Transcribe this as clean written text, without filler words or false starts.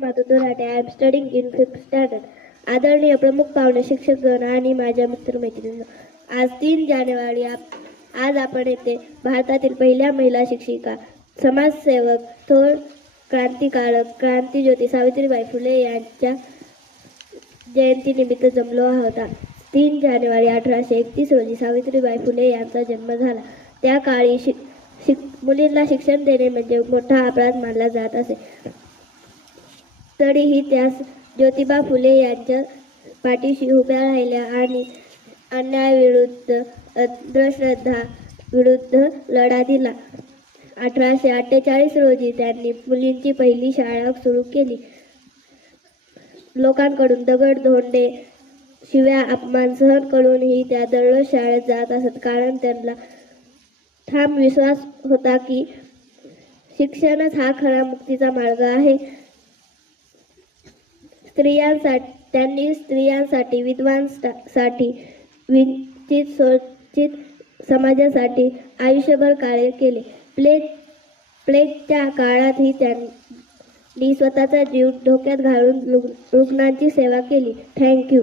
मातोराटे. I am studying in 5th standard. आदरणीय प्रमुख पाहुणे, शिक्षकगण आणि माझ्या मित्रमैत्रिणी, आज 3 जानेवारी आज आपण येथे भारतातील पहिल्या महिला शिक्षिका, समाजसेवक, थोर क्रांतिकारक, क्रांतिज्योती सावित्रीबाई फुले यांच्या जयंतीनिमित्त जमलो आहोत. 3 जानेवारी 1831 रोजी सावित्रीबाई फुले यांचा जन्म झाला. त्या काळी मुलींना शिक्षण देणे म्हणजे मोठा अपराध मानला जात असे. तरीही त्यास ज्योतिबा फुले यांच्या पाठीशी उभ्या राहिल्या आणि अन्यायाविरुद्ध, अंधश्रद्धा विरुद्ध लढा दिला. 1848 रोजी त्यांनी मुलींची पहिली शाळा सुरू केली. लोकांकडून दगड, धोंडे, शिव्या, अपमान सहन करूनही त्या दररोज शाळेत जात असत, कारण त्यांना ठाम विश्वास होता की शिक्षणच हा खरा मुक्तीचा मार्ग आहे. त्यांनी स्त्रियांसाठी, विधवांसाठी, वंचित शोषित समाजासाठी आयुष्यभर कार्य केले. प्लेगच्या काळातही त्यांनी स्वतःचा जीव धोक्यात घालून रुग्णांची सेवा केली. थँक्यू.